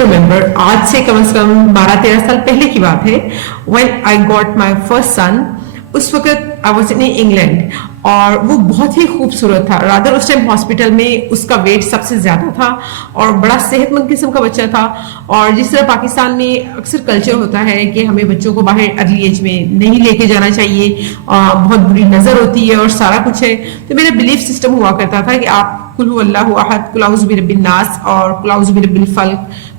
Remember, आज से कम 12-13 साल पहले की बात है, when I got my first son. उस वक्त आई वाज इन इंग्लैंड और वो बहुत ही खूबसूरत था. रादर उस टाइम हॉस्पिटल में उसका वेट सबसे ज्यादा था और बड़ा सेहतमंद किस्म का बच्चा था. और जिस तरह पाकिस्तान में अक्सर कल्चर होता है कि हमें बच्चों को बाहर अर्ली एज में नहीं लेके जाना चाहिए, बहुत बुरी नजर होती है और सारा कुछ है, तो मेरा बिलीफ सिस्टम हुआ करता था कि आप कुल हु अल्लाहु अहद, कुल औज़ु बिरब्बिन नास और कुल औज़ु बिरब्बिल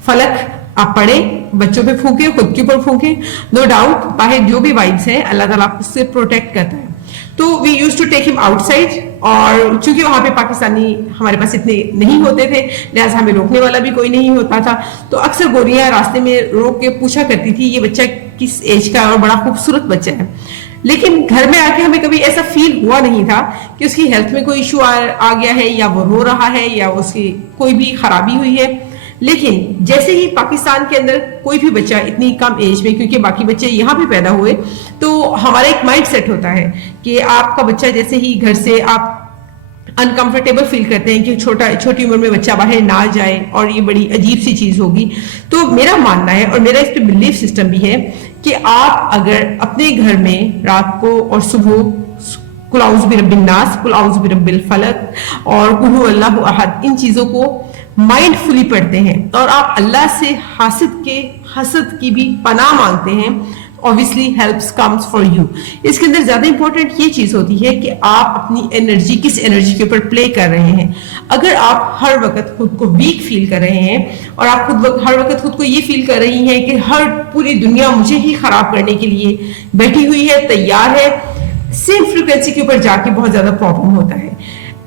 फलक आप पढ़े, बच्चों पे फूके, खुद के ऊपर फूके. नो डाउट बाहर जो भी वाइब्स है अल्लाह ताला उससे प्रोटेक्ट करता है. तो we use to take him outside, और चूंकि वहां पे पाकिस्तानी हमारे पास इतने नहीं होते थे, लिहाजा हमें रोकने वाला भी कोई नहीं होता था. तो अक्सर गोरियां रास्ते में रोक के पूछा करती थी ये बच्चा किस एज का है और बड़ा खूबसूरत बच्चा है. लेकिन घर में आके हमें कभी ऐसा फील हुआ नहीं था कि उसकी हेल्थ में कोई इशू आ गया है, या वो रो रहा है, या उसकी कोई भी खराबी हुई है. लेकिन जैसे ही पाकिस्तान के अंदर कोई भी बच्चा इतनी कम एज में, क्योंकि बाकी बच्चे यहाँ पे पैदा हुए, तो हमारा एक माइंड सेट होता है कि आपका बच्चा जैसे ही घर से आप अनकंफर्टेबल फील करते हैं कि छोटी उम्र में बच्चा बाहर ना जाए और ये बड़ी अजीब सी चीज होगी. तो मेरा मानना है और मेरा इस पे बिलीफ सिस्टम भी है कि आप अगर अपने घर में रात को और सुबह कुल औज़ु बिरब्बिन नास, कुल औज़ु बिरब्बिल फलक और कुल हु अल्लाहु अहद, इन चीजों को माइंडफुली पढ़ते हैं और आप अल्लाह से हसद की भी पनाह मांगते हैं, obviously helps comes for you. इसके अंदर ज्यादा इंपॉर्टेंट ये चीज होती है कि आप अपनी एनर्जी किस एनर्जी के ऊपर प्ले कर रहे हैं. अगर आप हर वक्त खुद को वीक फील कर रहे हैं और आप हर वक्त खुद को ये फील कर रही हैं कि हर पूरी दुनिया मुझे ही खराब करने के लिए बैठी हुई है, तैयार है, सेम फ्रीक्वेंसी के ऊपर जाके बहुत ज्यादा प्रॉब्लम होता है.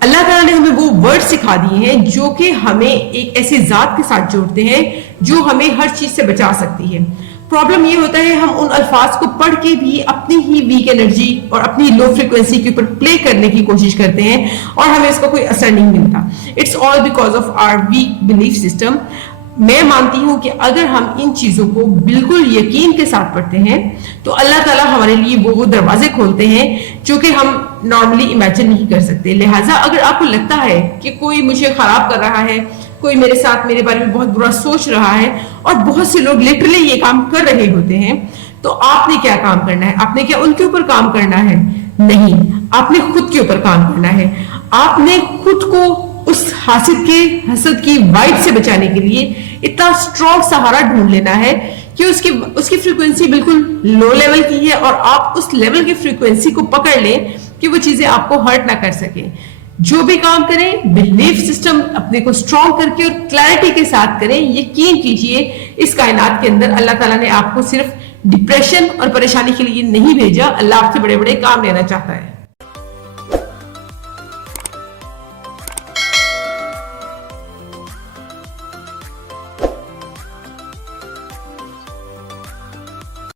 अल्लाह ताला ने हमें वो वर्ड सिखा दिए हैं जो कि हमें एक ऐसी जात के साथ जोड़ते हैं जो हमें हर चीज से बचा सकती है. प्रॉब्लम ये होता है हम उन अल्फाज को पढ़ के भी अपनी ही वीक एनर्जी और अपनी लो फ्रीक्वेंसी के ऊपर प्ले करने की कोशिश करते हैं और हमें इसका कोई असर नहीं मिलता. It's all because of our weak belief system. मैं मानती हूं कि अगर हम इन चीजों को बिल्कुल यकीन के साथ पढ़ते हैं तो अल्लाह ताला हमारे लिए वो दरवाजे खोलते हैं जो कि हम नॉर्मली इमेजिन नहीं कर सकते. लिहाजा अगर आपको लगता है कि कोई मुझे खराब कर रहा है, कोई मेरे साथ मेरे बारे में बहुत बुरा सोच रहा है, और बहुत से लोग लिटरली ये काम कर रहे होते हैं, तो आपने क्या काम करना है? आपने क्या उनके ऊपर काम करना है? नहीं, आपने खुद के ऊपर काम करना है. आपने खुद को उस हसद की वाइब से बचाने के लिए इतना स्ट्रॉन्ग सहारा ढूंढ लेना है कि उसकी फ्रीक्वेंसी बिल्कुल लो लेवल की है और आप उस लेवल की फ्रीक्वेंसी को पकड़ लें कि वो चीजें आपको हर्ट ना कर सके. जो भी काम करें बिलीफ सिस्टम अपने को स्ट्रॉन्ग करके और क्लैरिटी के साथ करें. यकीन कीजिए इस कायनात के अंदर अल्लाह ताला ने आपको सिर्फ डिप्रेशन और परेशानी के लिए नहीं भेजा. अल्लाह आपसे बड़े बड़े काम लेना चाहता है.